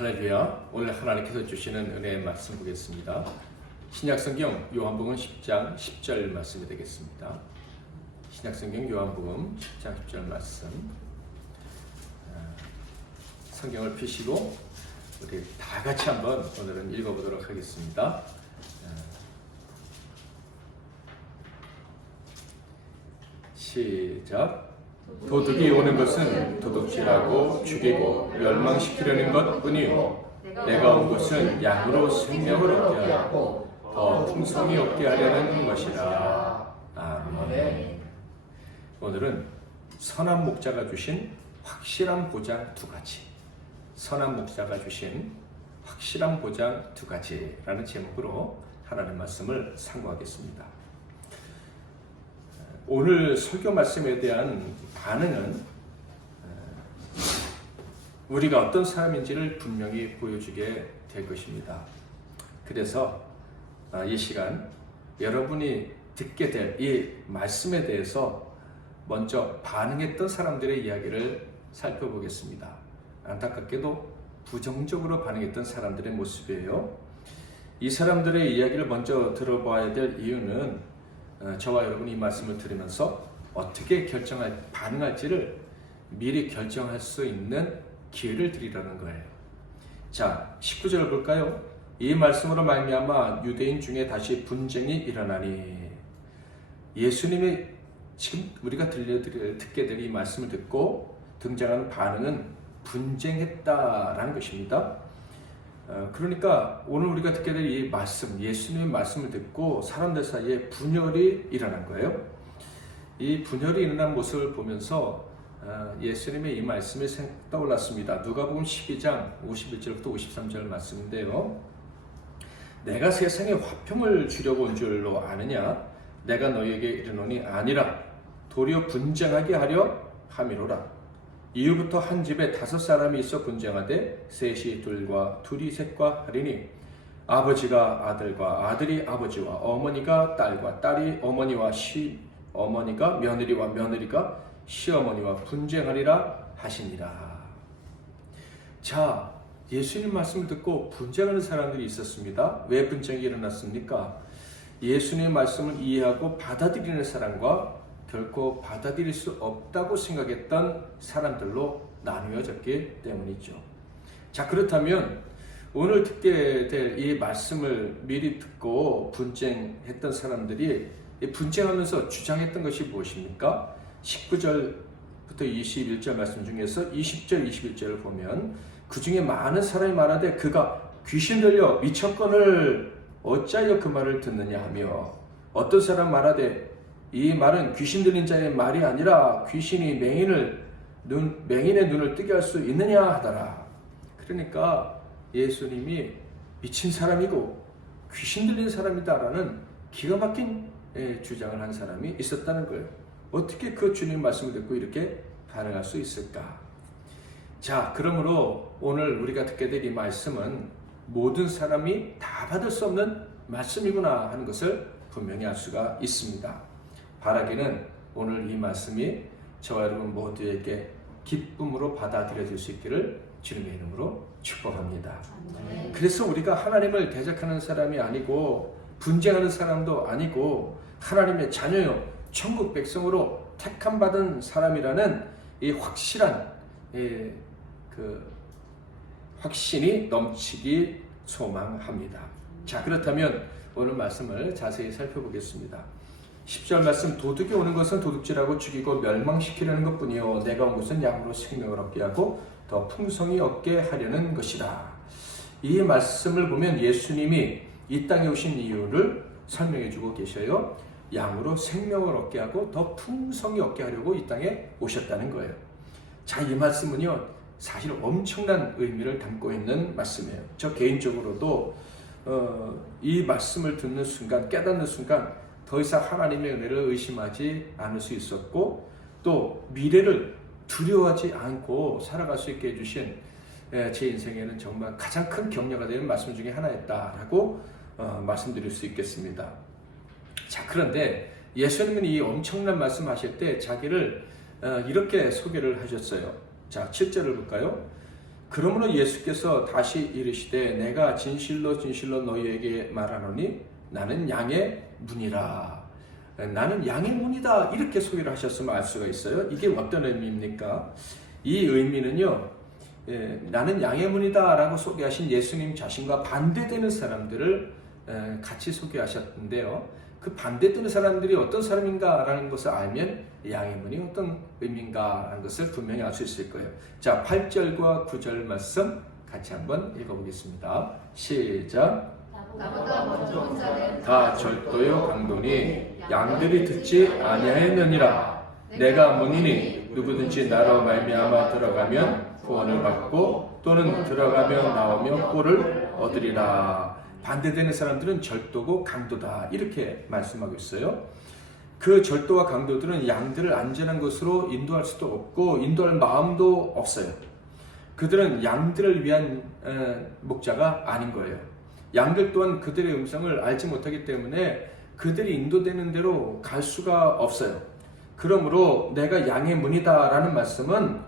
할렐루야. 오늘 하나님께서 주시는 은혜의 말씀 보겠습니다. 신약성경 요한복음 10장 10절 말씀이 되겠습니다. 신약성경 요한복음 10장 10절 말씀. 성경을 펴시고 우리 다 같이 한번 오늘은 읽어보도록 하겠습니다. 시작. 도둑이 오는 것은 도둑질하고 죽이고 멸망시키려는 것뿐이요 내가 온 것은 양으로 생명을 얻게 하고 더 풍성히 얻게 하려는 것이라. 아멘. 오늘은 선한 목자가 주신 확실한 보장 두 가지, 선한 목자가 주신 확실한 보장 두 가지라는 제목으로 하나님의 말씀을 상고하겠습니다. 오늘 설교 말씀에 대한 반응은 우리가 어떤 사람인지를 분명히 보여주게 될 것입니다. 그래서 이 시간 여러분이 듣게 될 이 말씀에 대해서 먼저 반응했던 사람들의 이야기를 살펴보겠습니다. 안타깝게도 부정적으로 반응했던 사람들의 모습이에요. 이 사람들의 이야기를 먼저 들어봐야 될 이유는 저와 여러분이 이 말씀을 들으면서 어떻게 반응할지를 미리 결정할 수 있는 기회를 드리라는 거예요. 자, 19절 볼까요? 이 말씀으로 말미암아 유대인 중에 다시 분쟁이 일어나니. 예수님이 지금 우리가 듣게 될 이 말씀을 듣고 등장하는 반응은 분쟁했다라는 것입니다. 그러니까 오늘 우리가 듣게 될 이 말씀, 예수님의 말씀을 듣고 사람들 사이에 분열이 일어난 거예요. 이 분열이 일어난 모습을 보면서 예수님의 이 말씀이 떠올랐습니다. 누가복음 12장 51절부터 53절 말씀인데요. 내가 세상에 화평을 주려고 온 줄로 아느냐? 내가 너희에게 이르노니 아니라 도리어 분쟁하게 하려 함이로라. 이후부터 한 집에 5사람이 있어 분쟁하되 셋이 둘과 둘이 셋과 하리니 아버지가 아들과 아들이 아버지와 어머니가 딸과 딸이 어머니와 시어머니가 며느리와 며느리가 시어머니와 분쟁하리라 하시니라. 자, 예수님 말씀을 듣고 분쟁하는 사람들이 있었습니다. 왜 분쟁이 일어났습니까? 예수님의 말씀을 이해하고 받아들이는 사람과 결코 받아들일 수 없다고 생각했던 사람들로 나누어졌기 때문이죠. 자, 그렇다면 오늘 듣게 될 이 말씀을 미리 듣고 분쟁했던 사람들이 분쟁하면서 주장했던 것이 무엇입니까? 19절부터 21절 말씀 중에서 20절, 21절을 보면 그 중에 많은 사람이 말하되 그가 귀신 들려 미쳤거늘 어찌하여 그 말을 듣느냐 하며, 어떤 사람 말하되 이 말은 귀신 들린 자의 말이 아니라 귀신이 맹인의 눈을 뜨게 할 수 있느냐 하더라. 그러니까 예수님이 미친 사람이고 귀신 들린 사람이다라는 기가 막힌 주장을 한 사람이 있었다는 거예요. 어떻게 그 주님 말씀을 듣고 이렇게 반응할 수 있을까? 자, 그러므로 오늘 우리가 듣게 될 이 말씀은 모든 사람이 다 받을 수 없는 말씀이구나 하는 것을 분명히 알 수가 있습니다. 바라기는 오늘 이 말씀이 저와 여러분 모두에게 기쁨으로 받아들여질 수 있기를 주님의 이름으로 축복합니다. 그래서 우리가 하나님을 대적하는 사람이 아니고 분쟁하는 사람도 아니고 하나님의 자녀요 천국 백성으로 택함받은 사람이라는 이 확실한 그 확신이 넘치기 소망합니다. 자, 그렇다면 오늘 말씀을 자세히 살펴보겠습니다. 10절 말씀, 도둑이 오는 것은 도둑질하고 죽이고 멸망시키려는 것뿐이요 내가 온 것은 양으로 생명을 얻게 하고 더 풍성히 얻게 하려는 것이라. 이 말씀을 보면 예수님이 이 땅에 오신 이유를 설명해 주고 계셔요. 양으로 생명을 얻게 하고 더 풍성히 얻게 하려고 이 땅에 오셨다는 거예요. 자, 이 말씀은요 사실 엄청난 의미를 담고 있는 말씀이에요. 저 개인적으로도 이 말씀을 듣는 순간, 깨닫는 순간 더 이상 하나님의 은혜를 의심하지 않을 수 있었고, 또 미래를 두려워하지 않고 살아갈 수 있게 해주신 제 인생에는 정말 가장 큰 격려가 되는 말씀 중에 하나였다라고 말씀드릴 수 있겠습니다. 자, 그런데 예수님은 이 엄청난 말씀하실 때 자기를 이렇게 소개를 하셨어요. 자, 7절을 볼까요? 그러므로 예수께서 다시 이르시되 내가 진실로 진실로 너희에게 말하노니 나는 양의 문이라. 나는 양의 문이다 이렇게 소개를 하셨으면 알 수가 있어요. 이게 어떤 의미입니까? 이 의미는요, 나는 양의 문이다 라고 소개하신 예수님 자신과 반대되는 사람들을 같이 소개하셨는데요. 그 반대되는 사람들이 어떤 사람인가 라는 것을 알면 양의 문이 어떤 의미인가 라는 것을 분명히 알 수 있을 거예요. 자, 8절과 9절 말씀 같이 한번 읽어보겠습니다. 시작. 나보다 먼저 온 자는 다 절도요 강도니 양들이 듣지 아니하였느니라. 내가 문이니 누구든지 나로 말미암아 들어가면 구원을 받고 또는 들어가며 나오며 꼴을 얻으리라. 반대되는 사람들은 절도고 강도다 이렇게 말씀하고 있어요. 그 절도와 강도들은 양들을 안전한 곳으로 인도할 수도 없고 인도할 마음도 없어요. 그들은 양들을 위한 목자가 아닌 거예요. 양들 또한 그들의 음성을 알지 못하기 때문에 그들이 인도되는 대로 갈 수가 없어요. 그러므로 내가 양의 문이다 라는 말씀은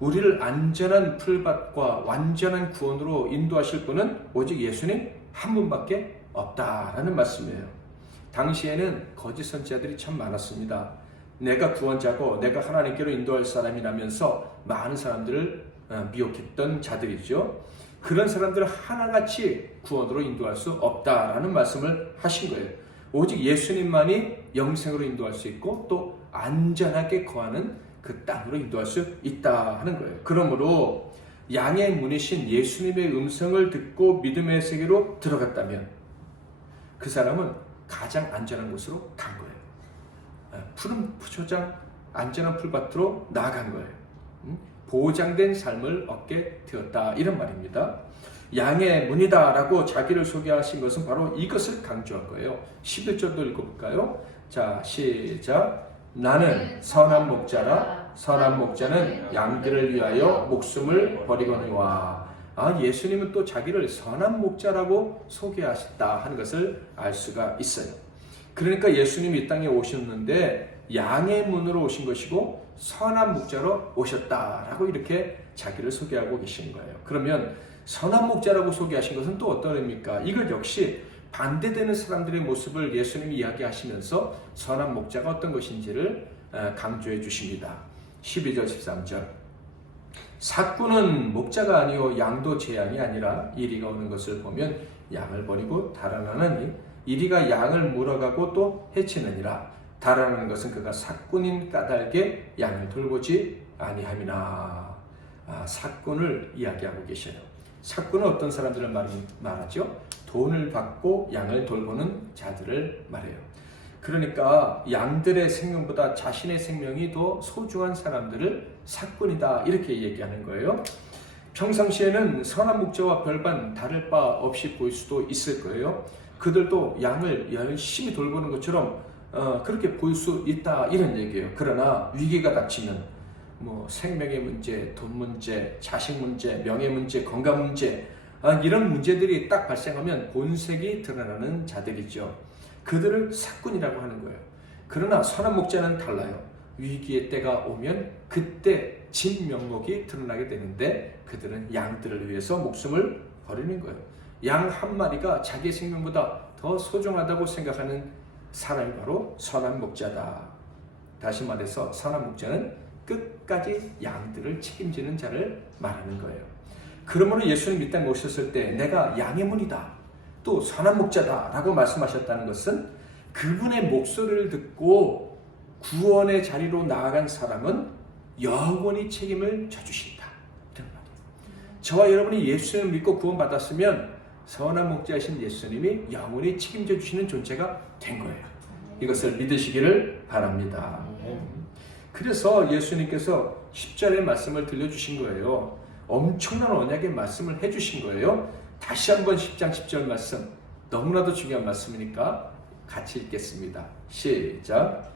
우리를 안전한 풀밭과 완전한 구원으로 인도하실 분은 오직 예수님 한 분밖에 없다라는 말씀이에요. 당시에는 거짓 선지자들이 참 많았습니다. 내가 구원자고 내가 하나님께로 인도할 사람이라면서 많은 사람들을 미혹했던 자들이죠. 그런 사람들을 하나같이 구원으로 인도할 수 없다라는 말씀을 하신 거예요. 오직 예수님만이 영생으로 인도할 수 있고 또 안전하게 거하는 그 땅으로 인도할 수 있다 하는 거예요. 그러므로 양의 문이신 예수님의 음성을 듣고 믿음의 세계로 들어갔다면 그 사람은 가장 안전한 곳으로 간 거예요. 푸른 초장 안전한 풀밭으로 나아간 거예요. 보장된 삶을 얻게 되었다 이런 말입니다. 양의 문이다 라고 자기를 소개하신 것은 바로 이것을 강조한 거예요. 11절도 읽어볼까요? 자, 시작. 나는 선한 목자라. 선한 목자는 양들을 위하여 목숨을 버리거니와. 예수님은 또 자기를 선한 목자라고 소개하셨다 하는 것을 알 수가 있어요. 그러니까 예수님이 이 땅에 오셨는데 양의 문으로 오신 것이고 선한 목자로 오셨다라고 이렇게 자기를 소개하고 계신 거예요. 그러면 선한 목자라고 소개하신 것은 또 어떤 의미입니까? 이걸 역시 반대되는 사람들의 모습을 예수님이 이야기하시면서 선한 목자가 어떤 것인지를 강조해 주십니다. 12절 13절 삭구는 목자가 아니요 양도 제 양이 아니라 이리가 오는 것을 보면 양을 버리고 달아나느니 이리가 양을 물어가고 또 해치느니라. 달아나는 것은 그가 삭군인 까닭에 양을 돌보지 아니함이나. 삭군을 이야기하고 계셔요. 삭군은 어떤 사람들을 말하죠? 돈을 받고 양을 돌보는 자들을 말해요. 그러니까 양들의 생명보다 자신의 생명이 더 소중한 사람들을 삭군이다 이렇게 얘기하는 거예요. 평상시에는 선한 목자와 별반 다를 바 없이 보일 수도 있을 거예요. 그들도 양을 열심히 돌보는 것처럼 그렇게 보일 수 있다 이런 얘기예요. 그러나 위기가 닥치면 생명의 문제, 돈 문제, 자식 문제, 명예 문제, 건강 문제 이런 문제들이 딱 발생하면 본색이 드러나는 자들이죠. 그들을 삭군이라고 하는 거예요. 그러나 선한 목자는 달라요. 위기의 때가 오면 그때 진면목이 드러나게 되는데 그들은 양들을 위해서 목숨을 버리는 거예요. 양 한 마리가 자기 생명보다 더 소중하다고 생각하는 사람이 바로 선한 목자다. 다시 말해서 선한 목자는 끝까지 양들을 책임지는 자를 말하는 거예요. 그러므로 예수님 이 땅에 오셨을 때 내가 양의 문이다, 또 선한 목자다 라고 말씀하셨다는 것은 그분의 목소리를 듣고 구원의 자리로 나아간 사람은 영원히 책임을 져주신다 이런 말이에요. 저와 여러분이 예수님을 믿고 구원받았으면 선한 목자이신 예수님이 영원히 책임져 주시는 존재가 된 거예요. 이것을 믿으시기를 바랍니다. 그래서 예수님께서 10절의 말씀을 들려주신 거예요. 엄청난 언약의 말씀을 해주신 거예요. 다시 한번 10장 10절 말씀, 너무나도 중요한 말씀이니까 같이 읽겠습니다. 시작.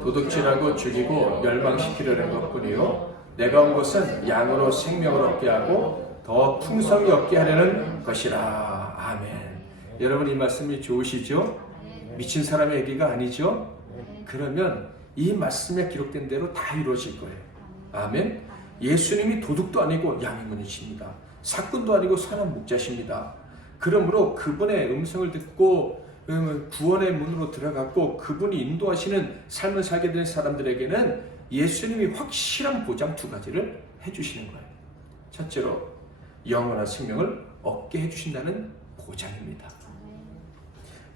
도둑질하고 죽이고 멸망시키려는 것뿐이요 내가 온 것은 양으로 생명을 얻게 하고 더 풍성히 얻게 하려는 것이라. 아멘. 여러분 이 말씀이 좋으시죠? 미친 사람의 얘기가 아니죠? 그러면 이 말씀에 기록된 대로 다 이루어질 거예요. 아멘. 예수님이 도둑도 아니고 양의 문이십니다. 사꾼도 아니고 선한 목자십니다. 그러므로 그분의 음성을 듣고 구원의 문으로 들어갔고 그분이 인도하시는 삶을 살게 된 사람들에게는 예수님이 확실한 보장 두 가지를 해주시는 거예요. 첫째로 영원한 생명을 얻게 해주신다는 보장입니다.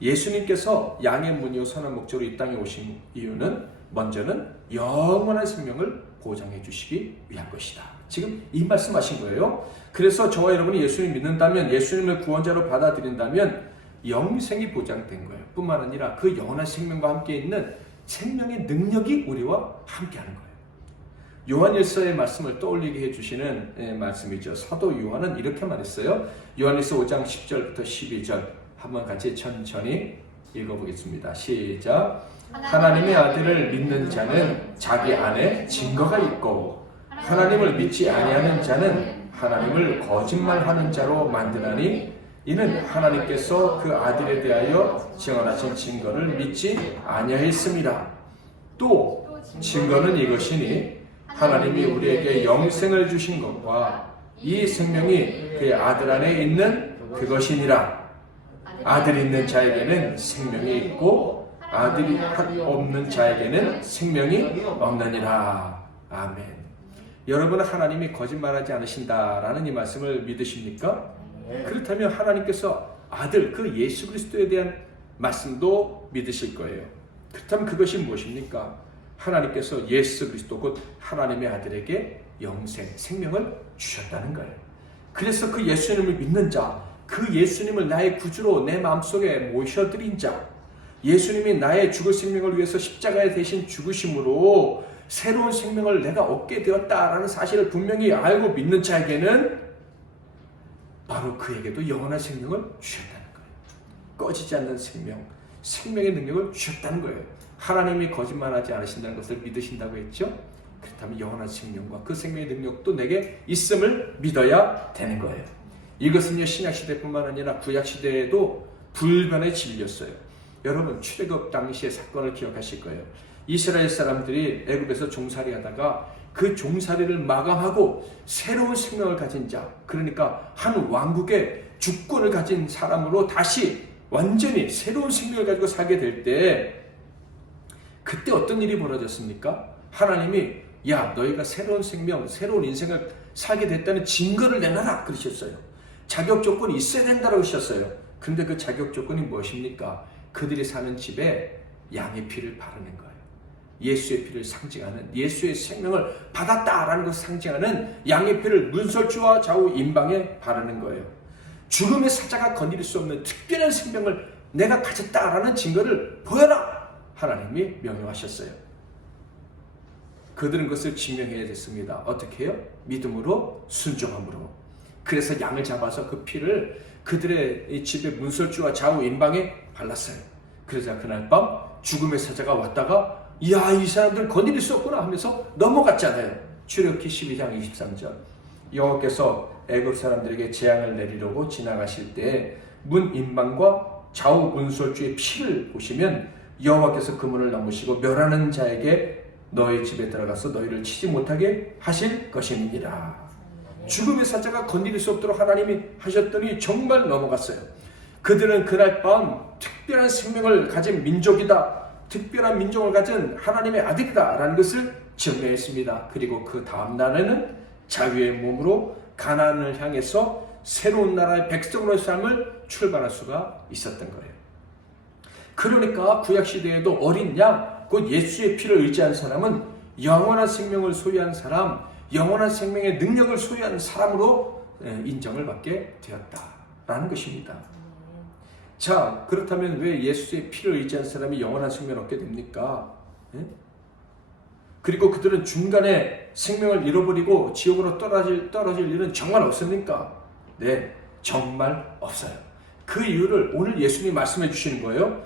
예수님께서 양의 문이요 선한 목자로 이 땅에 오신 이유는 먼저는 영원한 생명을 보장해 주시기 위한 것이다. 지금 이 말씀하신 거예요. 그래서 저와 여러분이 예수님을 믿는다면, 예수님을 구원자로 받아들인다면 영생이 보장된 거예요. 뿐만 아니라 그 영원한 생명과 함께 있는 생명의 능력이 우리와 함께하는 거예요. 요한일서의 말씀을 떠올리게 해주시는 말씀이죠. 사도 요한은 이렇게 말했어요. 요한일서 5장 10절부터 12절 한번 같이 천천히 읽어보겠습니다. 시작. 하나님의 아들을 믿는 자는 자기 안에 증거가 있고 하나님을 믿지 아니하는 자는 하나님을 거짓말하는 자로 만드나니 이는 하나님께서 그 아들에 대하여 증언하신 증거를 믿지 아니하였습니다. 또 증거는 이것이니 하나님이 우리에게 영생을 주신 것과 이 생명이 그의 아들 안에 있는 그것이니라. 아들 있는 자에게는 생명이 있고 아들이 없는 자에게는 생명이 없느니라. 아멘. 여러분은 하나님이 거짓말하지 않으신다라는 이 말씀을 믿으십니까? 그렇다면 하나님께서 아들 그 예수 그리스도에 대한 말씀도 믿으실 거예요. 그렇다면 그것이 무엇입니까? 하나님께서 예수 그리스도 곧 하나님의 아들에게 영생, 생명을 주셨다는 거예요. 그래서 그 예수님을 믿는 자, 그 예수님을 나의 구주로 내 마음속에 모셔드린 자, 예수님이 나의 죽을 생명을 위해서 십자가에 대신 죽으심으로 새로운 생명을 내가 얻게 되었다라는 사실을 분명히 알고 믿는 자에게는 바로 그에게도 영원한 생명을 주셨다는 거예요. 꺼지지 않는 생명, 생명의 능력을 주셨다는 거예요. 하나님이 거짓말하지 않으신다는 것을 믿으신다고 했죠? 그렇다면 영원한 생명과 그 생명의 능력도 내게 있음을 믿어야 되는 거예요. 이것은요, 신약시대뿐만 아니라 구약시대에도 불변의 진리였어요. 여러분, 출애굽 당시의 사건을 기억하실 거예요. 이스라엘 사람들이 애굽에서 종살이 하다가 그 종살이를 마감하고 새로운 생명을 가진 자, 그러니까 한 왕국의 주권을 가진 사람으로 다시 완전히 새로운 생명을 가지고 살게 될 때, 그때 어떤 일이 벌어졌습니까? 하나님이 야, 너희가 새로운 생명, 새로운 인생을 살게 됐다는 증거를 내놔라 그러셨어요. 자격 조건이 있어야 된다고 하셨어요. 근데 그 자격 조건이 무엇입니까? 그들이 사는 집에 양의 피를 바르는 거예요. 예수의 피를 상징하는, 예수의 생명을 받았다라는 것을 상징하는 양의 피를 문설주와 좌우 임방에 바르는 거예요. 죽음의 사자가 건드릴 수 없는 특별한 생명을 내가 가졌다라는 증거를 보여라! 하나님이 명령하셨어요. 그들은 그것을 증명해야 됐습니다. 어떻게 해요? 믿음으로, 순종함으로. 그래서 양을 잡아서 그 피를 그들의 집의 문설주와 좌우 임방에 발랐어요. 그러자 그날 밤 죽음의 사자가 왔다가 이야, 이 사람들 건드릴 수 없구나 하면서 넘어갔잖아요. 출애굽기 12장 23절. 여호와께서 애굽 사람들에게 재앙을 내리려고 지나가실 때 문 임방과 좌우 문설주의 피를 보시면 여호와께서 그 문을 넘으시고 멸하는 자에게 너희 집에 들어가서 너희를 치지 못하게 하실 것임이니라. 죽음의 사자가 건드릴 수 없도록 하나님이 하셨더니 정말 넘어갔어요. 그들은 그날 밤 특별한 생명을 가진 민족이다, 특별한 민족을 가진 하나님의 아들이다 라는 것을 증명했습니다. 그리고 그 다음 날에는 자유의 몸으로 가나안을 향해서 새로운 나라의 백성으로의 삶을 출발할 수가 있었던 거예요. 그러니까 구약시대에도 어린 양, 곧 예수의 피를 의지한 사람은 영원한 생명을 소유한 사람, 영원한 생명의 능력을 소유한 사람으로 인정을 받게 되었다라는 것입니다. 자, 그렇다면 왜 예수의 피를 의지한 사람이 영원한 생명을 얻게 됩니까? 그리고 그들은 중간에 생명을 잃어버리고 지옥으로 떨어질 일은 정말 없습니까? 네, 정말 없어요. 그 이유를 오늘 예수님이 말씀해 주시는 거예요.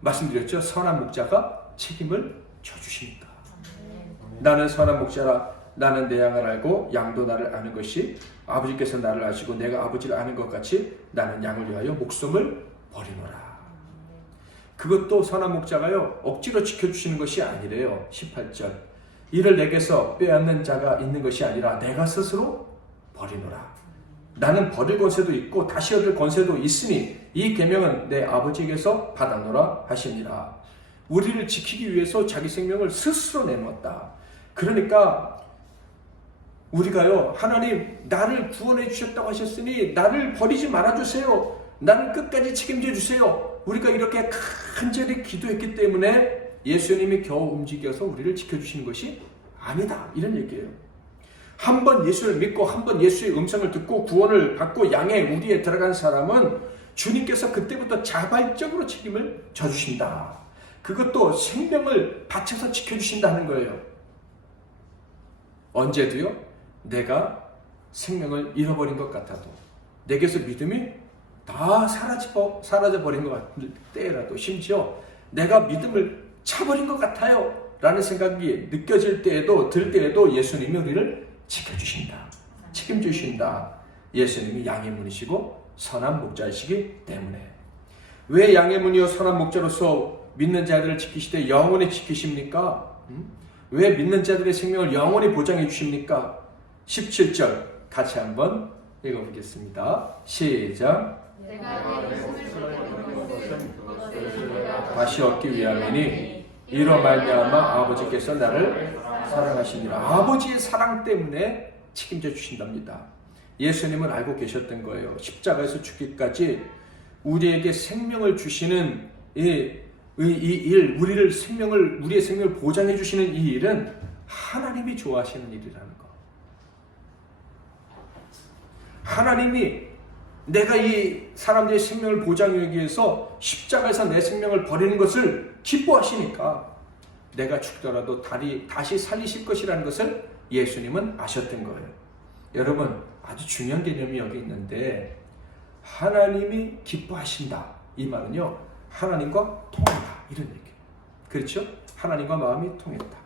말씀드렸죠? 선한 목자가 책임을 져주십니다. 나는 선한 목자라, 나는 내 양을 알고 양도 나를 아는 것이 아버지께서 나를 아시고 내가 아버지를 아는 것 같이 나는 양을 위하여 목숨을 버리노라. 그것도 선한 목자가요, 억지로 지켜주시는 것이 아니래요. 18절. 이를 내게서 빼앗는 자가 있는 것이 아니라 내가 스스로 버리노라. 나는 버릴 권세도 있고 다시 얻을 권세도 있으니 이 계명은 내 아버지에게서 받았노라 하시니라. 우리를 지키기 위해서 자기 생명을 스스로 내놓았다. 그러니까 우리가요, 하나님 나를 구원해 주셨다고 하셨으니 나를 버리지 말아주세요. 나를 끝까지 책임져 주세요. 우리가 이렇게 간절히 기도했기 때문에 예수님이 겨우 움직여서 우리를 지켜주시는 것이 아니다, 이런 얘기예요. 한 번 예수를 믿고 한 번 예수의 음성을 듣고 구원을 받고 양의 우리에 들어간 사람은 주님께서 그때부터 자발적으로 책임을 져주신다. 그것도 생명을 바쳐서 지켜주신다는 거예요. 언제도요, 내가 생명을 잃어버린 것 같아도, 내게서 믿음이 다 사라져버린 것 같은 때라도, 심지어 내가 믿음을 차버린 것 같아요 라는 생각이 느껴질 때에도, 들 때에도 예수님이 우리를 지켜주신다, 책임주신다. 예수님이 양의 문이시고 선한 목자이시기 때문에. 왜 양의 문이요 선한 목자로서 믿는 자들을 지키시되 영원히 지키십니까? 왜 믿는 자들의 생명을 영원히 보장해 주십니까? 17절 같이 한번 읽어보겠습니다. 시작. 다시 얻기 위함이니 이로 말미암아 아버지께서 나를 사랑하시니라. 아버지의 사랑 때문에 책임져 주신답니다. 예수님은 알고 계셨던 거예요. 십자가에서 죽기까지 우리에게 생명을 주시는 이 일, 우리의 생명을 보장해 주시는 이 일은 하나님이 좋아하시는 일이라는 거. 하나님이 내가 이 사람들의 생명을 보장하기 위해서 십자가에서 내 생명을 버리는 것을 기뻐하시니까 내가 죽더라도 다시 살리실 것이라는 것을 예수님은 아셨던 거예요. 여러분, 아주 중요한 개념이 여기 있는데, 하나님이 기뻐하신다, 이 말은요, 하나님과 통한다, 이런 얘기예요. 그렇죠? 하나님과 마음이 통했다.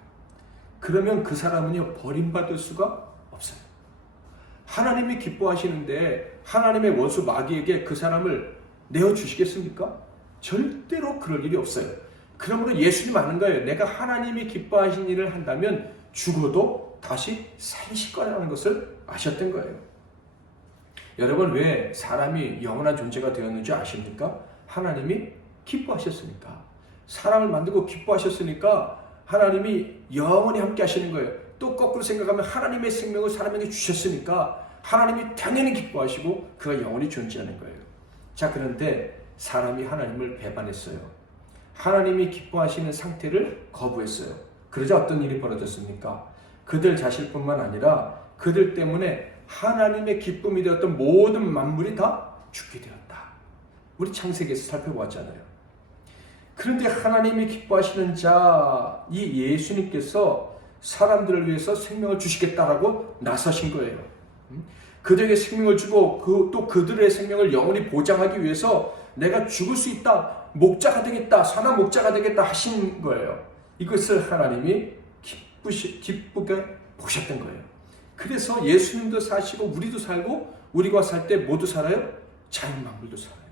그러면 그 사람은요, 버림받을 수가 없어요. 하나님이 기뻐하시는데 하나님의 원수 마귀에게 그 사람을 내어주시겠습니까? 절대로 그럴 일이 없어요. 그러므로 예수님 아는 거예요. 내가 하나님이 기뻐하신 일을 한다면 죽어도 다시 살리실 거라는 것을 아셨던 거예요. 여러분, 왜 사람이 영원한 존재가 되었는지 아십니까? 하나님이 기뻐하셨으니까. 사람을 만들고 기뻐하셨으니까 하나님이 영원히 함께 하시는 거예요. 또 거꾸로 생각하면 하나님의 생명을 사람에게 주셨으니까 하나님이 당연히 기뻐하시고 그가 영원히 존재하는 거예요. 자, 그런데 사람이 하나님을 배반했어요. 하나님이 기뻐하시는 상태를 거부했어요. 그러자 어떤 일이 벌어졌습니까? 그들 자신뿐만 아니라 그들 때문에 하나님의 기쁨이 되었던 모든 만물이 다 죽게 되었다. 우리 창세기에서 살펴보았잖아요. 그런데 하나님이 기뻐하시는 자, 이 예수님께서 사람들을 위해서 생명을 주시겠다라고 나서신 거예요. 그들에게 생명을 주고 또 그들의 생명을 영원히 보장하기 위해서 내가 죽을 수 있다, 목자가 되겠다, 선한 목자가 되겠다 하신 거예요. 이것을 하나님이 기쁘게 보셨던 거예요. 그래서 예수님도 사시고 우리도 살고 우리가 살 때 모두 살아요? 자연만물도 살아요.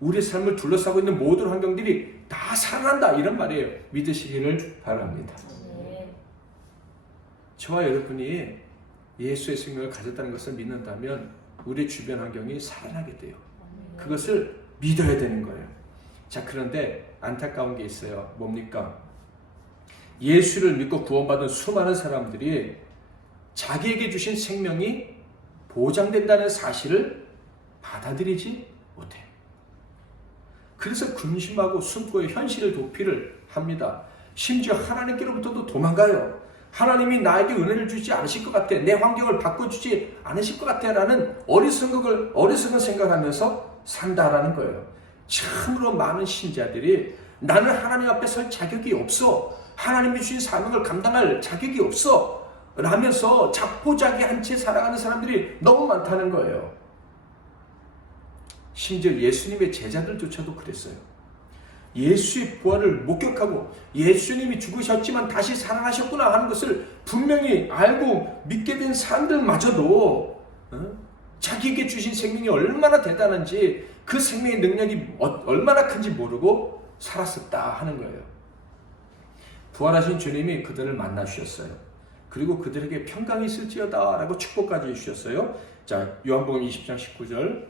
우리의 삶을 둘러싸고 있는 모든 환경들이 다 살아난다, 이런 말이에요. 믿으시기를 바랍니다. 저와 여러분이 예수의 생명을 가졌다는 것을 믿는다면 우리 주변 환경이 살아나게 돼요. 그것을 믿어야 되는 거예요. 자, 그런데 안타까운 게 있어요. 뭡니까? 예수를 믿고 구원받은 수많은 사람들이 자기에게 주신 생명이 보장된다는 사실을 받아들이지 못해요. 그래서 근심하고 숨고 현실을 도피를 합니다. 심지어 하나님께로부터도 도망가요. 하나님이 나에게 은혜를 주지 않으실 것 같아, 내 환경을 바꿔주지 않으실 것 같아 라는 어리석은 생각하면서 산다라는 거예요. 참으로 많은 신자들이 나는 하나님 앞에 설 자격이 없어, 하나님이 주신 사명을 감당할 자격이 없어 라면서 자포자기한 채 살아가는 사람들이 너무 많다는 거예요. 심지어 예수님의 제자들조차도 그랬어요. 예수의 부활을 목격하고 예수님이 죽으셨지만 다시 살아나셨구나 하는 것을 분명히 알고 믿게 된 사람들마저도 자기에게 주신 생명이 얼마나 대단한지, 그 생명의 능력이 얼마나 큰지 모르고 살았었다 하는 거예요. 부활하신 주님이 그들을 만나 주셨어요. 그리고 그들에게 평강이 있을지어다 라고 축복까지 해주셨어요. 자, 요한복음 20장 19절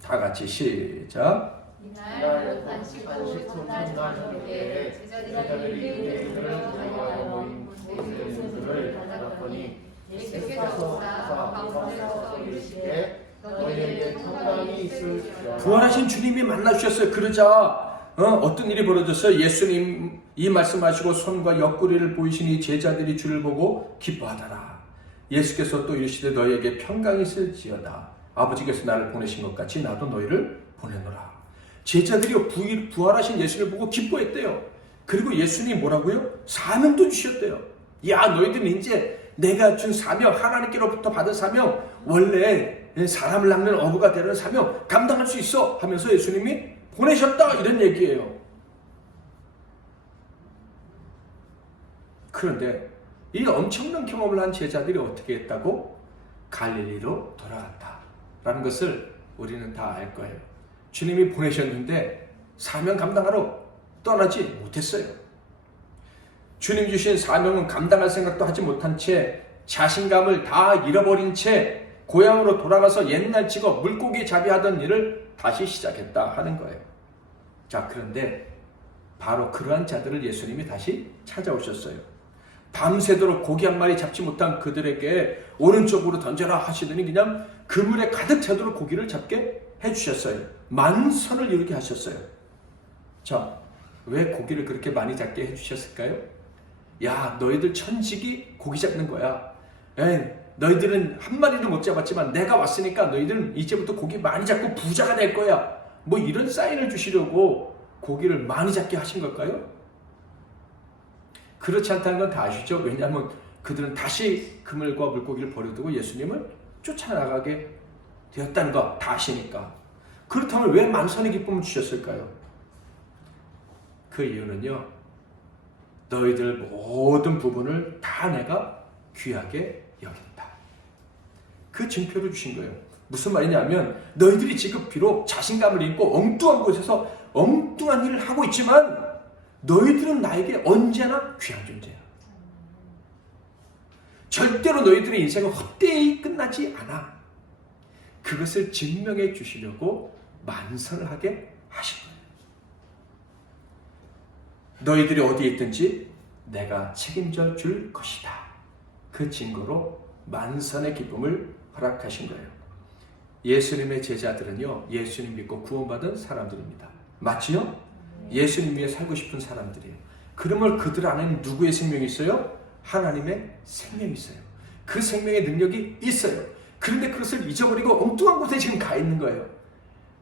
다 같이 시작. 이날 안식구 첫날 저녁에 제자들이 예배드리러 가려하여 모인 곳에 받았더니 예수께서 가운데서 이르시되 너희에게 평강이 있을지어다. 부활하신 주님이 만나주셨어요. 그러자 어떤 일이 벌어졌어요? 예수님 이 말씀하시고 손과 옆구리를 보이시니 제자들이 주를 보고 기뻐하더라. 예수께서 또 이르시되 너희에게 평강이 있을지어다. 아버지께서 나를 보내신 것 같이 나도 너희를 보내노라. 제자들이 부활하신 예수를 보고 기뻐했대요. 그리고 예수님이 뭐라고요? 사명도 주셨대요. 야, 너희들은 이제 내가 준 사명, 하나님께로부터 받은 사명, 원래 사람을 낚는 어부가 되는 사명 감당할 수 있어 하면서 예수님이 보내셨다, 이런 얘기예요. 그런데 이 엄청난 경험을 한 제자들이 어떻게 했다고? 갈릴리로 돌아갔다라는 것을 우리는 다 알 거예요. 주님이 보내셨는데 사명 감당하러 떠나지 못했어요. 주님 주신 사명은 감당할 생각도 하지 못한 채 자신감을 다 잃어버린 채 고향으로 돌아가서 옛날 직업 물고기 잡이하던 일을 다시 시작했다 하는 거예요. 자, 그런데 바로 그러한 자들을 예수님이 다시 찾아오셨어요. 밤새도록 고기 한 마리 잡지 못한 그들에게 오른쪽으로 던져라 하시더니 그냥 그물에 가득 차도록 고기를 잡게 해주셨어요. 만선을 이루게 하셨어요. 자, 왜 고기를 그렇게 많이 잡게 해주셨을까요? 야, 너희들 천직이 고기 잡는 거야. 너희들은 한 마리를 못 잡았지만 내가 왔으니까 너희들은 이제부터 고기 많이 잡고 부자가 될 거야. 뭐 이런 사인을 주시려고 고기를 많이 잡게 하신 걸까요? 그렇지 않다는 건 다 아시죠? 왜냐하면 그들은 다시 그물과 물고기를 버려두고 예수님을 쫓아나가게 되었다는 거 다 아시니까. 그렇다면 왜 만선의 기쁨을 주셨을까요? 그 이유는요, 너희들 모든 부분을 다 내가 귀하게 여긴다. 그 증표를 주신 거예요. 무슨 말이냐면 너희들이 지금 비록 자신감을 잃고 엉뚱한 곳에서 엉뚱한 일을 하고 있지만 너희들은 나에게 언제나 귀한 존재야. 절대로 너희들의 인생은 헛되이 끝나지 않아. 그것을 증명해 주시려고 만선을 하게 하신 거예요. 너희들이 어디에 있든지 내가 책임져 줄 것이다. 그 증거로 만선의 기쁨을 허락하신 거예요. 예수님의 제자들은요, 예수님 믿고 구원받은 사람들입니다. 맞지요? 예수님 위해 살고 싶은 사람들이에요. 그러면 그들 안에는 누구의 생명이 있어요? 하나님의 생명이 있어요. 그 생명의 능력이 있어요. 그런데 그것을 잊어버리고 엉뚱한 곳에 지금 가 있는 거예요.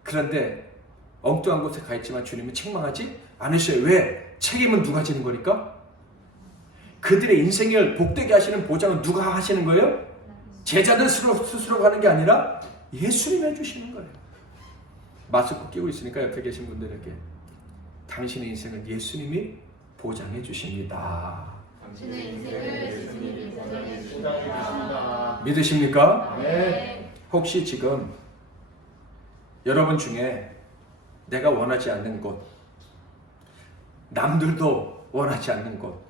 그런데 엉뚱한 곳에 가 있지만 주님은 책망하지 않으셔요. 왜? 책임은 누가 지는 거니까? 그들의 인생을 복되게 하시는 보장은 누가 하시는 거예요? 제자들 스스로 하는 게 아니라 예수님이 해주시는 거예요. 마스크 끼고 있으니까 옆에 계신 분들에게 당신의 인생은 예수님이 보장해 주십니다. 당신의 인생을 예수님이 보장해 주십니다. 믿으십니까? 네. 혹시 지금 여러분 중에 내가 원하지 않는 곳, 남들도 원하지 않는 곳,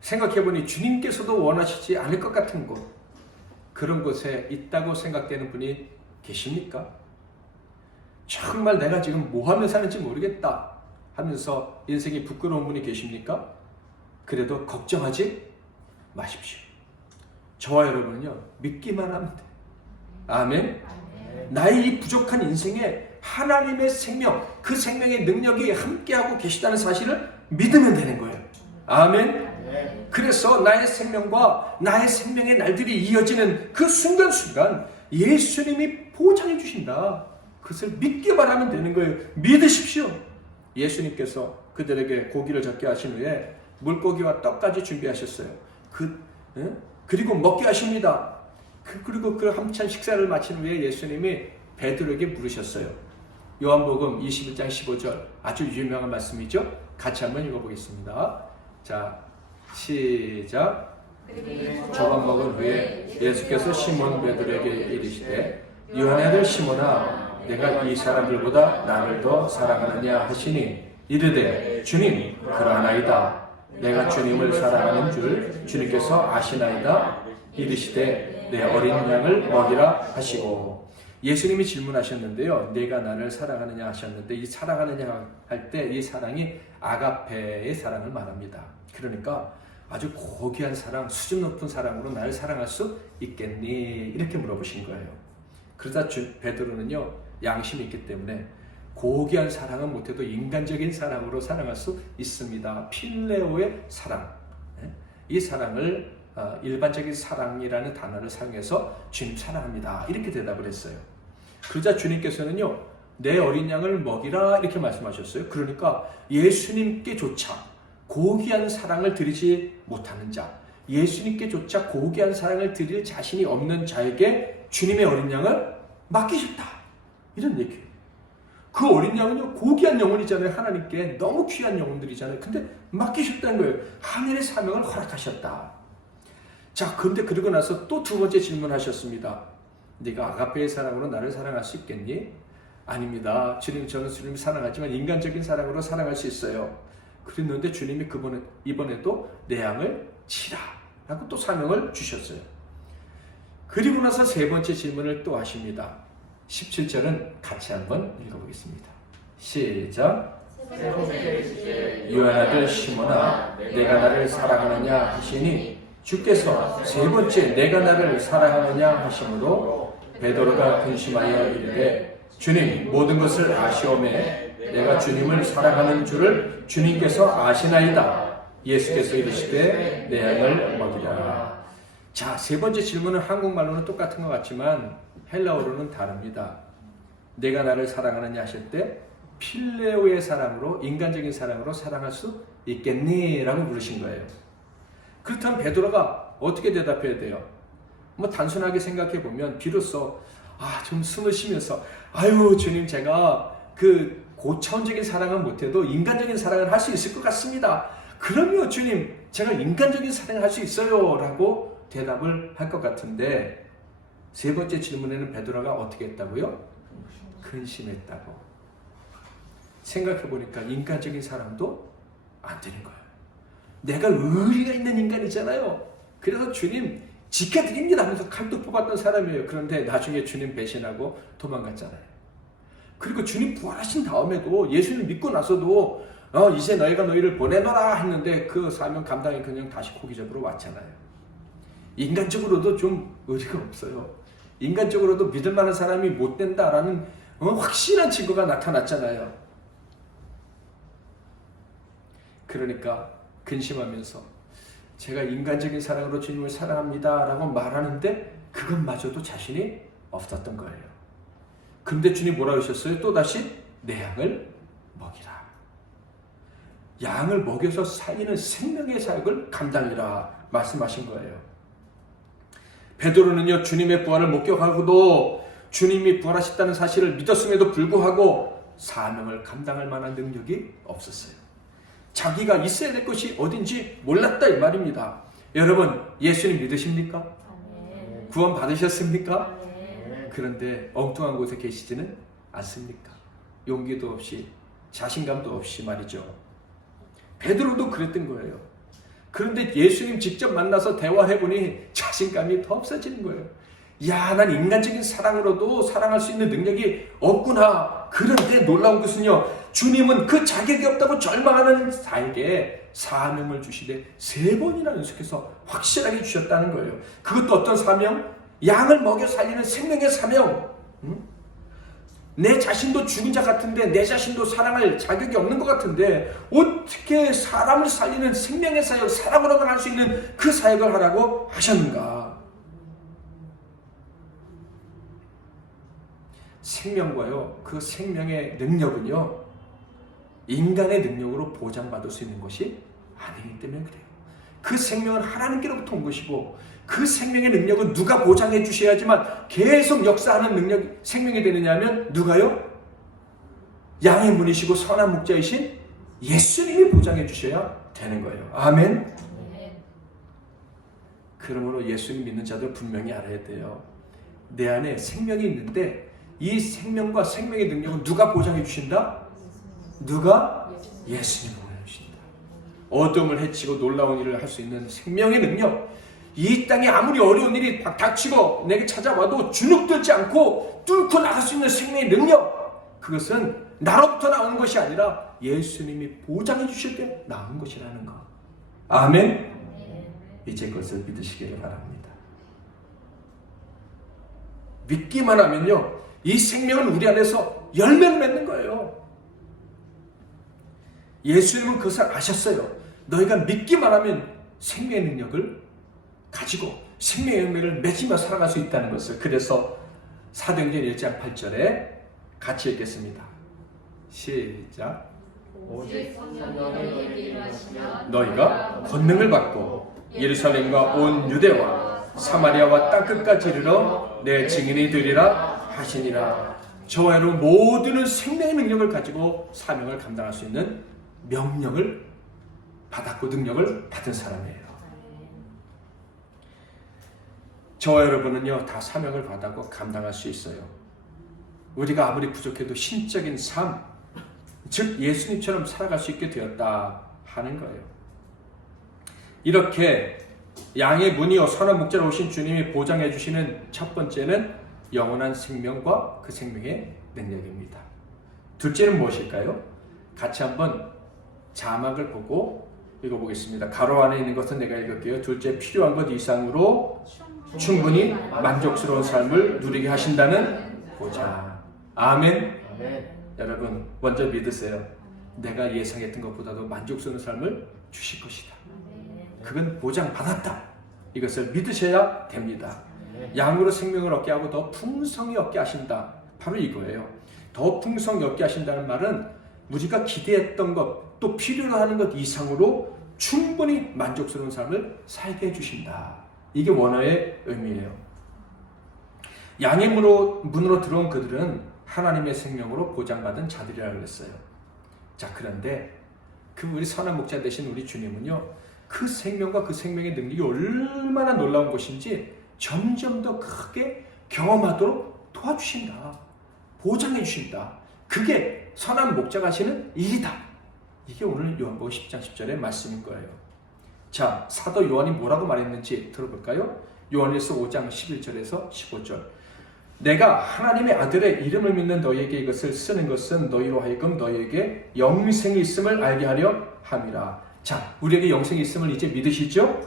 생각해보니 주님께서도 원하시지 않을 것 같은 곳, 그런 곳에 있다고 생각되는 분이 계십니까? 정말 내가 지금 뭐 하며 사는지 모르겠다 하면서 인생이 부끄러운 분이 계십니까? 그래도 걱정하지 마십시오. 저와 여러분은요, 믿기만 하면 돼요. 아멘. 나의 이 부족한 인생에 하나님의 생명, 그 생명의 능력이 함께하고 계시다는 사실을 믿으면 되는 거예요. 아멘. 그래서 나의 생명과 나의 생명의 날들이 이어지는 그 순간순간 예수님이 보장해 주신다. 그것을 믿기만 하면 되는 거예요. 믿으십시오. 예수님께서 그들에게 고기를 잡게 하신 후에 물고기와 떡까지 준비하셨어요. 그리고 먹게 하십니다. 그리고 그 한참 식사를 마친 후에 예수님이 베드로에게 물으셨어요. 요한복음 21장 15절 아주 유명한 말씀이죠. 같이 한번 읽어보겠습니다. 자, 시작. 저녁 먹은 후에 예수께서 시몬 베드로에게 이르시되 요한의 아들 시몬아, 내가 이 사람들보다 나를 더 사랑하느냐 하시니 이르되 주님, 그러하나이다. 내가 주님을 사랑하는 줄 주님께서 아시나이다. 이르시되 내 어린 양을 먹이라 하시고. 예수님이 질문하셨는데요. 내가 나를 사랑하느냐 하셨는데, 이 사랑하느냐 할 때 이 사랑이 아가페의 사랑을 말합니다. 그러니까 아주 고귀한 사랑, 수준 높은 사랑으로 나를 사랑할 수 있겠니? 이렇게 물어보신 거예요. 그러다 베드로는요, 양심이 있기 때문에 고귀한 사랑은 못해도 인간적인 사랑으로 사랑할 수 있습니다. 필레오의 사랑. 이 사랑을 일반적인 사랑이라는 단어를 사용해서 주님 사랑합니다. 이렇게 대답을 했어요. 그러자 주님께서는요, 내 어린 양을 먹이라 이렇게 말씀하셨어요. 그러니까 예수님께조차 고귀한 사랑을 드리지 못하는 자, 예수님께조차 고귀한 사랑을 드릴 자신이 없는 자에게 주님의 어린 양을 맡기셨다. 이런 얘기예요. 그 어린 양은요, 고귀한 영혼이잖아요. 하나님께 너무 귀한 영혼들이잖아요. 근데 맡기셨다는 거예요. 하늘의 사명을 허락하셨다. 자, 그런데 그러고 나서 또 두 번째 질문하셨습니다. 네가 아가페의 사랑으로 나를 사랑할 수 있겠니? 아닙니다. 주님, 저는 주님을 사랑하지만 인간적인 사랑으로 사랑할 수 있어요. 그랬는데 주님이 이번에도 내 양을 치라 라고 또 사명을 주셨어요. 그리고 나서 세 번째 질문을 또 하십니다. 17절은 같이 한번 읽어보겠습니다. 시작. 유한 아들 시몬아, 내가 나를 사랑하느냐 하시니 주께서 세 번째 내가 나를 사랑하느냐 하심으로 베드로가 근심하여 이르되 주님, 모든 것을 아시오매 내가 주님을 사랑하는 줄을 주님께서 아시나이다. 예수께서 이르시되 내 양을 먹이라. 자, 세 번째 질문은 한국말로는 똑같은 것 같지만 헬라어로는 다릅니다. 내가 나를 사랑하느냐 하실 때 필레오의 사랑으로, 인간적인 사랑으로 사랑할 수 있겠니? 라고 물으신 거예요. 그렇다면 베드로가 어떻게 대답해야 돼요? 뭐 단순하게 생각해 보면 비로소 좀 숨을 쉬면서 아유 주님, 제가 그 고차원적인 사랑은 못해도 인간적인 사랑을 할 수 있을 것 같습니다. 그럼요 주님, 제가 인간적인 사랑을 할 수 있어요 라고 대답을 할 것 같은데, 세 번째 질문에는 베드로가 어떻게 했다고요? 근심했다고. 생각해 보니까 인간적인 사랑도 안 되는 거예요. 내가 의리가 있는 인간이잖아요. 그래서 주님 지켜드립니다 하면서 칼도 뽑았던 사람이에요. 그런데 나중에 주님 배신하고 도망갔잖아요. 그리고 주님 부활하신 다음에도, 예수님 믿고 나서도 이제 너희가 너희를 보내놔라 했는데 그 사명 감당이 그냥 다시 고기적으로 왔잖아요. 인간적으로도 좀 의리가 없어요. 인간적으로도 믿을 만한 사람이 못 된다라는 확실한 증거가 나타났잖아요. 그러니까 근심하면서 제가 인간적인 사랑으로 주님을 사랑합니다 라고 말하는데 그것마저도 자신이 없었던 거예요. 근데 주님 뭐라고 하셨어요? 또다시 내 양을 먹이라. 양을 먹여서 살리는 생명의 사역을 감당이라 말씀하신 거예요. 베드로는요, 주님의 부활을 목격하고도 주님이 부활하셨다는 사실을 믿었음에도 불구하고 사명을 감당할 만한 능력이 없었어요. 자기가 있어야 될 것이 어딘지 몰랐다 이 말입니다. 여러분, 예수님 믿으십니까? 아멘. 구원 받으셨습니까? 아멘. 그런데 엉뚱한 곳에 계시지는 않습니까? 용기도 없이 자신감도 없이 말이죠. 베드로도 그랬던 거예요. 그런데 예수님 직접 만나서 대화해보니 자신감이 더 없어지는 거예요. 야, 난 인간적인 사랑으로도 사랑할 수 있는 능력이 없구나. 그런데 놀라운 것은요, 주님은 그 자격이 없다고 절망하는 자에게 사명을 주시되 세 번이나 연속해서 확실하게 주셨다는 거예요. 그것도 어떤 사명? 양을 먹여 살리는 생명의 사명. 내 자신도 죽은 자 같은데, 내 자신도 사랑할 자격이 없는 것 같은데 어떻게 사람을 살리는 생명의 사역, 사람으로만 할 수 있는 그 사역을 하라고 하셨는가? 생명과요, 그 생명의 능력은요, 인간의 능력으로 보장받을 수 있는 것이 아니기 때문에 그래요. 그 생명은 하나님께로부터 온 것이고, 그 생명의 능력은 누가 보장해 주셔야지만 계속 역사하는 능력, 생명이 되느냐 하면 누가요? 양의 문이시고 선한 목자이신 예수님이 보장해 주셔야 되는 거예요. 아멘. 그러므로 예수님 믿는 자들 분명히 알아야 돼요. 내 안에 생명이 있는데 이 생명과 생명의 능력은 누가 보장해 주신다? 누가? 예수님이 보장해 주신다. 어둠을 해치고 놀라운 일을 할 수 있는 생명의 능력, 이 땅에 아무리 어려운 일이 닥치고 내게 찾아와도 주눅들지 않고 뚫고 나갈 수 있는 생명의 능력, 그것은 나로부터 나오는 것이 아니라 예수님이 보장해 주실 때 나오는 것이라는 것. 아멘. 이제 그것을 믿으시기를 바랍니다. 믿기만 하면요, 이 생명은 우리 안에서 열매를 맺는 거예요. 예수님은 그것을 아셨어요. 너희가 믿기만 하면 생명의 능력을 가지고 생명의 열매를 맺으며 살아갈 수 있다는 것을. 그래서 사도행전 1장 8절에 같이 읽겠습니다. 시작. 오직 성령이 너희에게 임하시면 너희가 권능을 받고 예루살렘과 온 유대와 사마리아와 땅끝까지 이르러 내 증인이 되리라 하시니라. 저와 여러분 모두는 생명의 능력을 가지고 사명을 감당할 수 있는 명령을 받았고 능력을 받은 사람이에요. 저와 여러분은요, 다 사명을 받았고 감당할 수 있어요. 우리가 아무리 부족해도 신적인 삶, 즉 예수님처럼 살아갈 수 있게 되었다 하는 거예요. 이렇게 양의 문이요 선한 목자로 오신 주님이 보장해 주시는 첫 번째는 영원한 생명과 그 생명의 능력입니다. 둘째는 무엇일까요? 같이 한번 자막을 보고 읽어보겠습니다. 가로 안에 있는 것은 내가 읽을게요. 둘째, 필요한 것 이상으로 충분히 만족스러운 삶을 누리게 하신다는 보장. 아멘. 아멘. 여러분 먼저 믿으세요. 내가 예상했던 것보다도 만족스러운 삶을 주실 것이다. 그건 보장받았다. 이것을 믿으셔야 됩니다. 양으로 생명을 얻게 하고 더 풍성히 얻게 하신다. 바로 이거예요. 더 풍성히 얻게 하신다는 말은 우리가 기대했던 것, 또 필요로 하는 것 이상으로 충분히 만족스러운 삶을 살게 해주신다. 이게 원어의 의미예요. 양의 문으로 들어온 그들은 하나님의 생명으로 보장받은 자들이라고 했어요. 자, 그런데 그 우리 선한 목자 되신 우리 주님은요, 그 생명과 그 생명의 능력이 얼마나 놀라운 것인지 점점 더 크게 경험하도록 도와주신다. 보장해 주신다. 그게 선한 목자가 하시는 일이다. 이게 오늘 요한복음 10장 10절의 말씀인 거예요. 자, 사도 요한이 뭐라고 말했는지 들어볼까요? 요한일서 5장 11절에서 15절. 내가 하나님의 아들의 이름을 믿는 너희에게 이것을 쓰는 것은 너희로 하여금 너희에게 영생이 있음을 알게 하려 함이라. 자, 우리에게 영생이 있음을 이제 믿으시죠?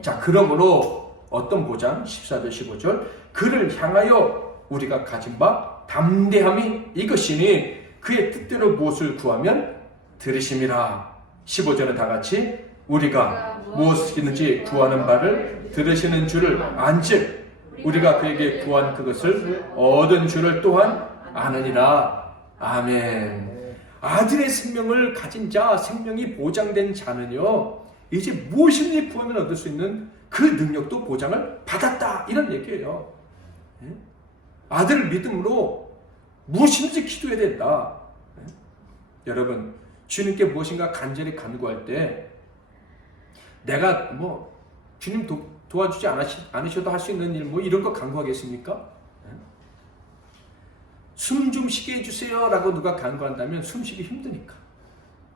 자, 그러므로 어떤 보장? 14절 15절. 그를 향하여 우리가 가진 바 담대함이 이것이니 그의 뜻대로 무엇을 구하면 들으심이라. 15절은 다 같이 우리가 무엇이든지 구하는 바를 들으시는 줄을 안즉 우리가 그에게 구한 그것을 얻은 줄을 또한 아느니라. 아멘. 아들의 생명을 가진 자, 생명이 보장된 자는요, 이제 무엇이든지 구하면 얻을 수 있는 그 능력도 보장을 받았다, 이런 얘기예요. 아들을 믿음으로 무엇이든지 기도해야 된다. 여러분, 주님께 무엇인가 간절히 간구할 때 내가 주님 도와주지 않으셔도 할 수 있는 일 이런 거 간구하겠습니까? 숨 좀 쉬게 해주세요 라고 누가 간구한다면 숨쉬기 힘드니까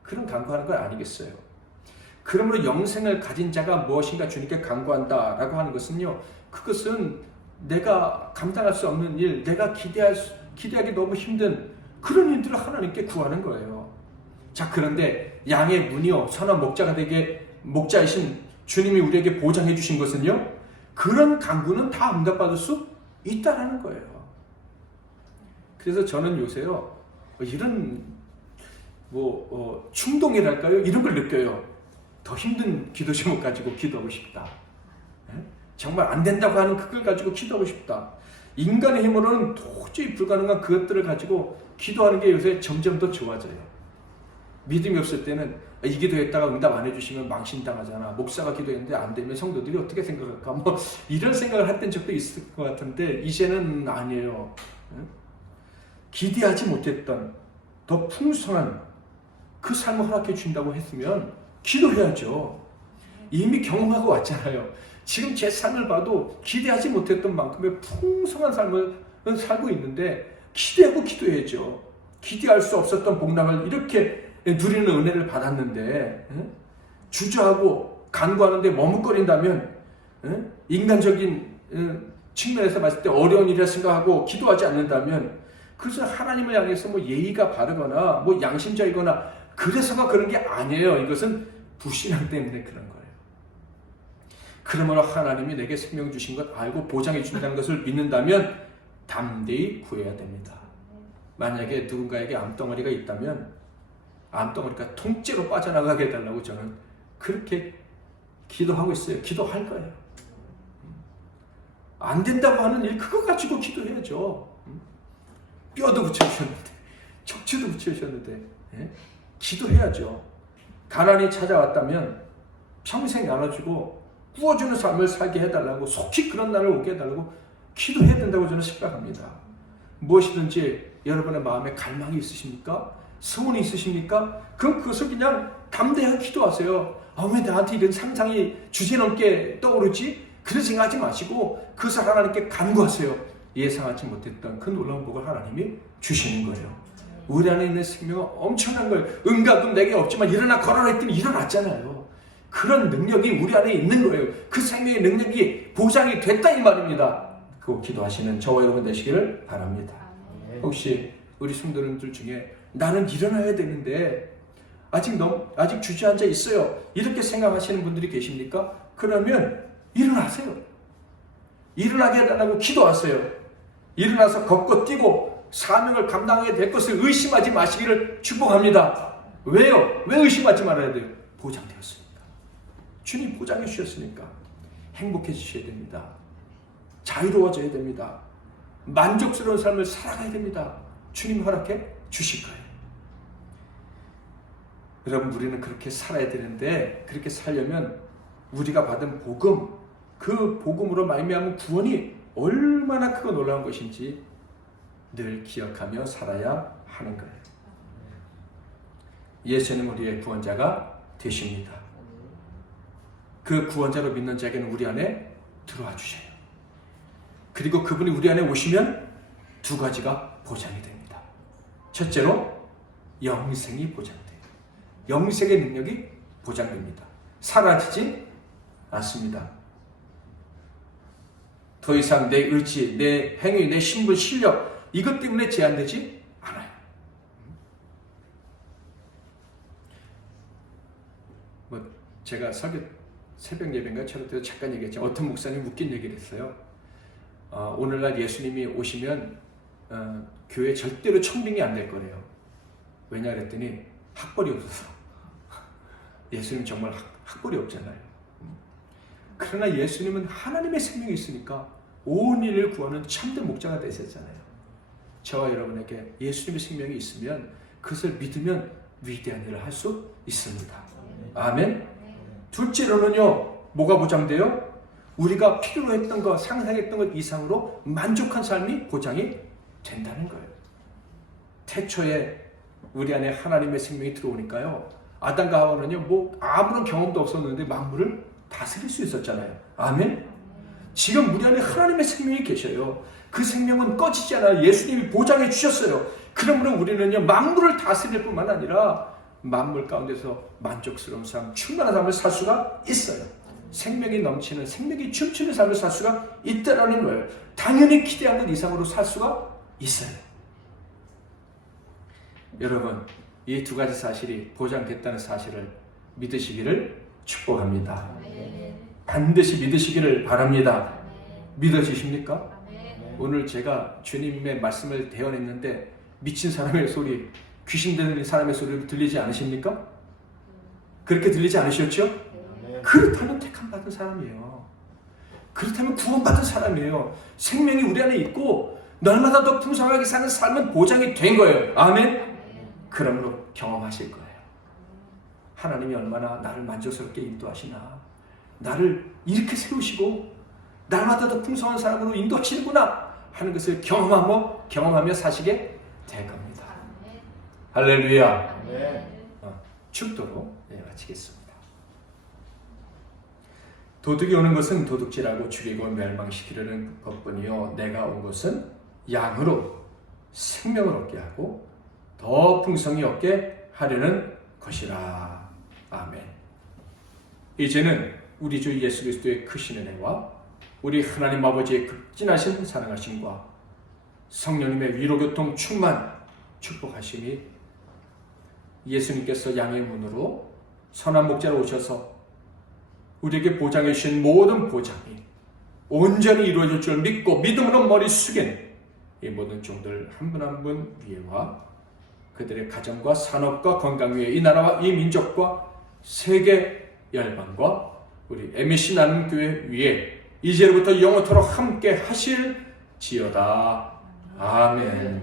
그런 간구하는 건 아니겠어요. 그러므로 영생을 가진 자가 무엇인가 주님께 간구한다 라고 하는 것은요, 그것은 내가 감당할 수 없는 일, 내가 기대하기 너무 힘든 그런 일들을 하나님께 구하는 거예요. 자, 그런데 양의 문이요 선한 목자가 되게 목자이신 주님이 우리에게 보장해 주신 것은요, 그런 간구는 다 응답받을 수 있다라는 거예요. 그래서 저는 요새요, 이런 충동이랄까요? 이런 걸 느껴요. 더 힘든 기도 제목 가지고 기도하고 싶다. 정말 안 된다고 하는 그걸 가지고 기도하고 싶다. 인간의 힘으로는 도저히 불가능한 그것들을 가지고 기도하는 게 요새 점점 더 좋아져요. 믿음이 없을 때는 이 기도했다가 응답 안 해주시면 망신당하잖아. 목사가 기도했는데 안 되면 성도들이 어떻게 생각할까? 이런 생각을 했던 적도 있을 것 같은데 이제는 아니에요. 기대하지 못했던 더 풍성한 그 삶을 허락해 준다고 했으면 기도해야죠. 이미 경험하고 왔잖아요. 지금 제 삶을 봐도 기대하지 못했던 만큼의 풍성한 삶을 살고 있는데 기대하고 기도해야죠. 기대할 수 없었던 복락을 이렇게 누리는 은혜를 받았는데 주저하고 간구하는데 머뭇거린다면 인간적인 측면에서 봤을 때 어려운 일이라 생각하고 기도하지 않는다면 그래서 하나님을 향해서 뭐 예의가 바르거나 뭐 양심적이거나 그래서가 그런 게 아니에요. 이것은 불신앙 때문에 그런 거예요. 그러므로 하나님이 내게 생명 주신 것 알고 보장해 준다는 것을 믿는다면 담대히 구해야 됩니다. 만약에 누군가에게 암덩어리가 있다면 암덩어리가 통째로 빠져나가게 해달라고 저는 그렇게 기도하고 있어요. 기도할 거예요. 안 된다고 하는 일 그거 가지고 기도해야죠. 뼈도 붙여주셨는데 척추도 붙여주셨는데 기도해야죠. 가난이 찾아왔다면 평생 나눠주고 구워주는 삶을 살게 해달라고 속히 그런 날을 오게 해달라고 기도해야 된다고 저는 생각합니다. 무엇이든지 여러분의 마음에 갈망이 있으십니까? 소원이 있으십니까? 그럼 그것을 그냥 담대하게 기도하세요. 왜 나한테 이런 상상이 주제넘게 떠오르지? 그런 생각하지 마시고 그것을 하나님께 간구하세요. 예상하지 못했던 그 놀라운 복을 하나님이 주시는 거예요. 우리 안에 있는 생명은 엄청난 거예요. 응답은 내게 없지만 일어나 걸어라 했더니 일어났잖아요. 그런 능력이 우리 안에 있는 거예요. 그 생명의 능력이 보장이 됐다 이 말입니다. 그 기도하시는 저와 여러분 되시기를 바랍니다. 혹시 우리 성도님들 중에 나는 일어나야 되는데 아직 주저앉아 있어요. 이렇게 생각하시는 분들이 계십니까? 그러면 일어나세요. 일어나게 해달라고 기도하세요. 일어나서 걷고 뛰고 사명을 감당하게 될 것을 의심하지 마시기를 축복합니다. 왜요? 왜 의심하지 말아야 돼요? 보장되었으니까. 주님 보장해 주셨으니까 행복해지셔야 됩니다. 자유로워져야 됩니다. 만족스러운 삶을 살아가야 됩니다. 주님 허락해 주실 거예요. 여러분 우리는 그렇게 살아야 되는데 그렇게 살려면 우리가 받은 복음 그 복음으로 말미암은 구원이 얼마나 크고 놀라운 것인지 늘 기억하며 살아야 하는 거예요. 예수님 우리의 구원자가 되십니다. 그 구원자로 믿는 자에게는 우리 안에 들어와 주셔요. 그리고 그분이 우리 안에 오시면 두 가지가 보장이 됩니다. 첫째로 영생이 보장돼요. 영생의 능력이 보장됩니다. 사라지지 않습니다. 더 이상 내 의지, 내 행위, 내 신분, 실력 이것 때문에 제한되지 않아요. 제가 새벽 예배인가 저럴 때도 잠깐 얘기했죠. 어떤 목사님 웃긴 얘기를 했어요. 오늘날 예수님이 오시면 교회 절대로 청빙이 안 될 거래요. 왜냐 그랬더니 학벌이 없어서. 예수님 정말 학벌이 없잖아요. 그러나 예수님은 하나님의 생명이 있으니까 온 인을 구하는 참된 목자가 되셨잖아요. 저와 여러분에게 예수님의 생명이 있으면 그것을 믿으면 위대한 일을 할 수 있습니다. 아멘. 둘째로는요, 뭐가 보장돼요? 우리가 필요로 했던 것, 상상했던 것 이상으로 만족한 삶이 보장이 된다는 거예요. 태초에 우리 안에 하나님의 생명이 들어오니까요, 아담과 하와는요, 아무런 경험도 없었는데 만물을 다스릴 수 있었잖아요. 아멘. 지금 우리 안에 하나님의 생명이 계셔요. 그 생명은 꺼지지 않아요. 예수님이 보장해 주셨어요. 그러므로 우리는요, 만물을 다스릴 뿐만 아니라 만물 가운데서 만족스러운 삶, 충만한 삶을 살 수가 있어요. 생명이 넘치는, 생명이 춤추는 삶을 살 수가 있다라는 거예요. 당연히 기대한 것 이상으로 살 수가 있어요. 여러분, 이 두 가지 사실이 보장됐다는 사실을 믿으시기를 축복합니다. 반드시 믿으시기를 바랍니다. 믿어지십니까? 오늘 제가 주님의 말씀을 대언했는데 미친 사람의 소리, 귀신 들린 사람의 소리를 들리지 않으십니까? 그렇게 들리지 않으셨죠? 그렇다면 택함 받은 사람이에요. 그렇다면 구원받은 사람이에요. 생명이 우리 안에 있고 날마다 더 풍성하게 사는 삶은 보장이 된 거예요. 아멘? 그러므로 경험하실 거예요. 하나님이 얼마나 나를 만족스럽게 인도하시나, 나를 이렇게 세우시고 날마다 더 풍성한 사람으로 인도하시는구나 하는 것을 경험하며 사시게 될 겁니다. 할렐루야. 축도로 마치겠습니다. 도둑이 오는 것은 도둑질하고 죽이고 멸망시키려는 것뿐이요, 내가 온 것은 양으로 생명을 얻게 하고 더 풍성히 얻게 하려는 것이라. 아멘. 이제는 우리 주 예수 그리스도의 크신 은혜와 우리 하나님 아버지의 극진하신 사랑하심과 성령님의 위로교통 충만 축복하심이 예수님께서 양의 문으로 선한 목자로 오셔서 우리에게 보장해 주신 모든 보장이 온전히 이루어질 줄 믿고 믿음으로 머리 숙인 이 모든 종들 한 분 한 분 위에와 그들의 가정과 산업과 건강 위에 이 나라와 이 민족과 세계 열방과 우리 MBC 나눔 교회 위에 이제부터 영원토록 함께 하실지어다. 아멘.